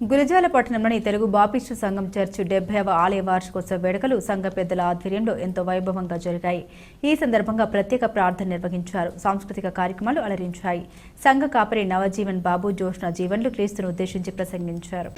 గురజాల పట్టణంలోని తెలుగు బాపిస్టు సంఘం చర్చి 70వ ఆలయ వార్షికోత్సవ వేడుకలు సంఘ పెద్దల ఆధ్వర్యంలో ఎంతో వైభవంగా జరిగాయి. ఈ సందర్భంగా ప్రత్యేక ప్రార్థన నిర్వహించారు. సాంస్కృతిక కార్యక్రమాలు అలరించాయి. సంఘ కాపరి నవజీవన్ బాబు జోష్న జీవన్లు క్రీస్తును ఉద్దేశించి ప్రసంగించారు.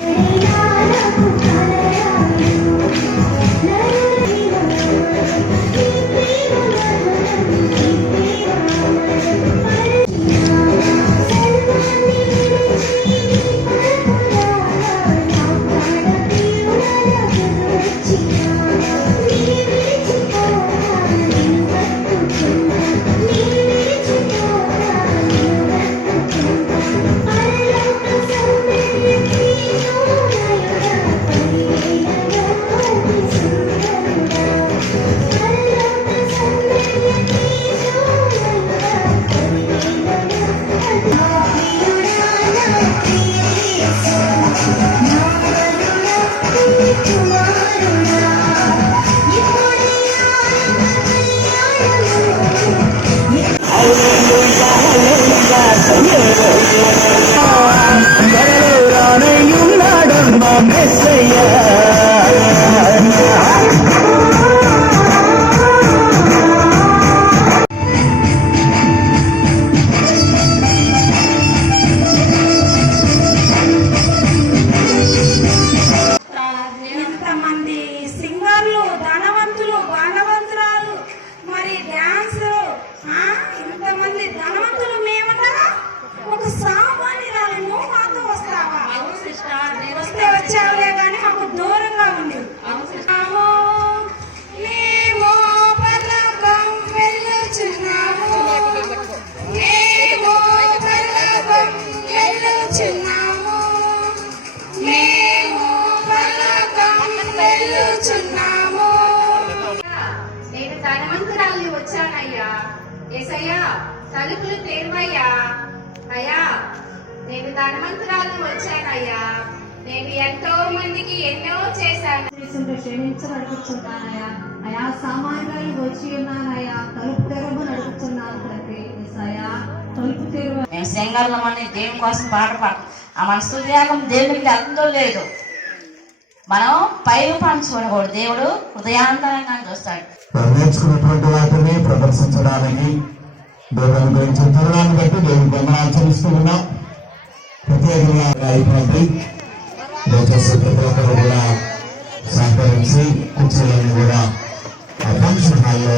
నేను ధనవంతురాల్ని వచ్చానయ్యా. యేసయ్యా తలుపులు తెరవయ్యా. అయ్యా నేను ధనవంతురాల్ని వచ్చానయ్యా. నేను ఎంతో మందికి ఎన్నో చేశాను. క్షమించబడుతున్నానయ్యా. అయా సామాన్యులు వచ్చి ఉన్నానయ్యా. తలుపు తెరవని అడుగుతున్నాను తండ్రి. యేసయ్యా తలుపు తెరవ. మేము సింగర్లమని దేవుని కోసం పాడపాడు. ఆ మన స్తుత్యాగం దేవునికి అంతో లేదు. మనం పై రూపాన్ని చూడకూడదు. దేవుడు హృదయాంతరంగా చూస్తాడు. నేర్చుకున్నటువంటి వాటిని ప్రదర్శించడానికి దేవుని గురించి తరుణాన్ని బట్టి దేవుని వందనాలు చెల్లిస్తూ ఉన్నాం. ప్రత్యేకంగా అయిపోయింది. దయచేసి ప్రతి ఒక్కరు కూడా సహకరించి కుర్చీలను కూడా ఆ ఫంక్షన్ హాల్లో